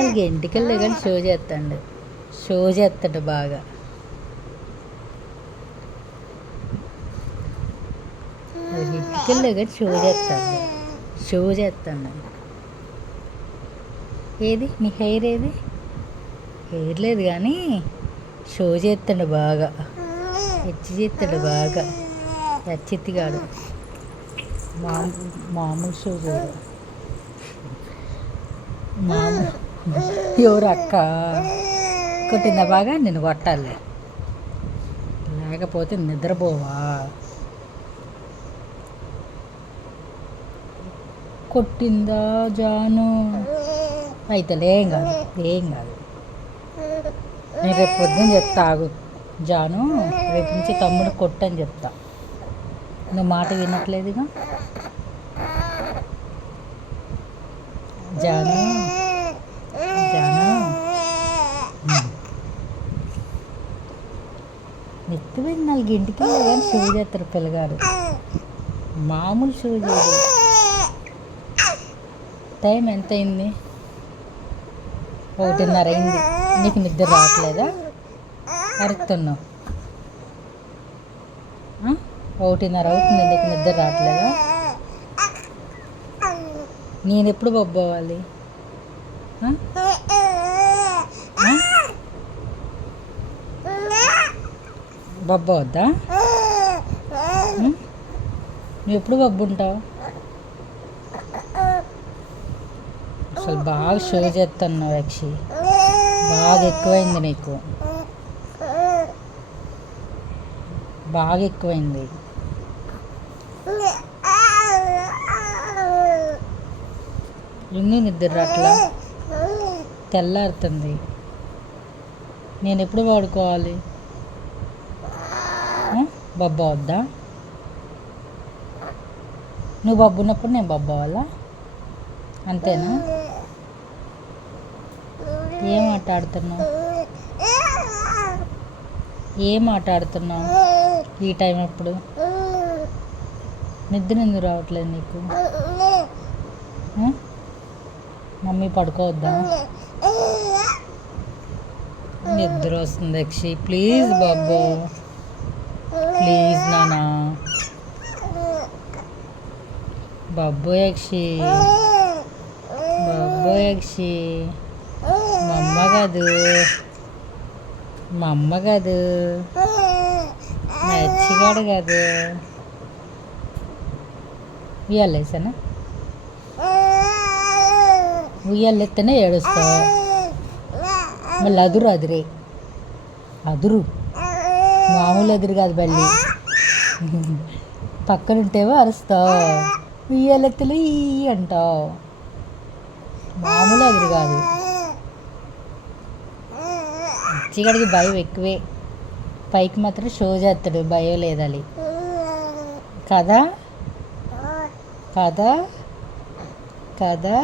నాలుగు ఎంటికల్లో కానీ షో చేస్తాడు బాగా. ఎంటికల్లో కానీ షో చేస్తాడు. ఏది నీ హెయిర్ ఏది? హెయిర్ లేదు కానీ షో చేస్తాడు బాగా, హెచ్చి చేస్తాడు బాగా. హెచ్చెత్తిగాడు మామూలు షో చేయడు. మామూలు ఎవరు అక్క కొట్టిందా బాగా? నేను కొట్టాలి, లేకపోతే నిద్రపోవా. కొట్టిందా జాను? అయితే ఏం కాదు. నేను రేపు పొద్దున్న చెప్తా ఆగు జాను, రేపు నుంచి తమ్ముడు కొట్టని చెప్తా. నువ్వు మాట వినట్లేదుగా జాను. నెత్తిపోయిన 4 కానీ షో చేస్తారు పిల్లగాడు, మామూలు షో చేయడు. టైం ఎంత అయింది? 1:30 అయింది. నీకు నిద్ర రావట్లేదా? అరుస్తున్నావు. 1:30 అవుతుంది, నీకు నిద్ర రావట్లేదా? నేను ఎప్పుడు బొబ్బోవాలి? బొబ్బ వద్దా? నువ్వు ఎప్పుడు బొబ్బు ఉంటావు? అసలు బాగా షో చేస్తున్నావు యక్షి, బాగా ఎక్కువైంది నీకు, బాగా ఎక్కువైంది. ఎందుకు నిద్ర అట్లా? తెల్లారుతుంది. నేను ఎప్పుడు పడుకోవాలి? బొబ్బ వద్దా? నువ్వు బొబ్బు ఉన్నప్పుడు నేను బొబ్బ అవ్వాలా? అంతేనా? ఏం ఆడుతున్నావు ఈ టైం ఎప్పుడు? నిద్ర ఎందుకు రావట్లేదు నీకు? మమ్మీ పడుకోవద్దా? నిద్ర వస్తుంది యక్షి, ప్లీజ్ బాబు, ప్లీజ్ నానా బాబు. యక్షి మా అమ్మ కాదు, మా యచ్చిగాడు కాదు. ఉయ్యాలేసానా? ఉయ్యాలెత్తనే ఏడుస్తావు. మళ్ళీ అదురు మామూలు ఎదురు కాదు, బల్లి పక్కనుంటేవో అరుస్తావు, ఉయ్యాలెత్తలు ఈ అంటావు. మామూలు అదురు కాదు. చిగడికి భయం ఎక్కువే, పైకి మాత్రం షో చేస్తాడు, భయం లేదని. కదా కదా కదా.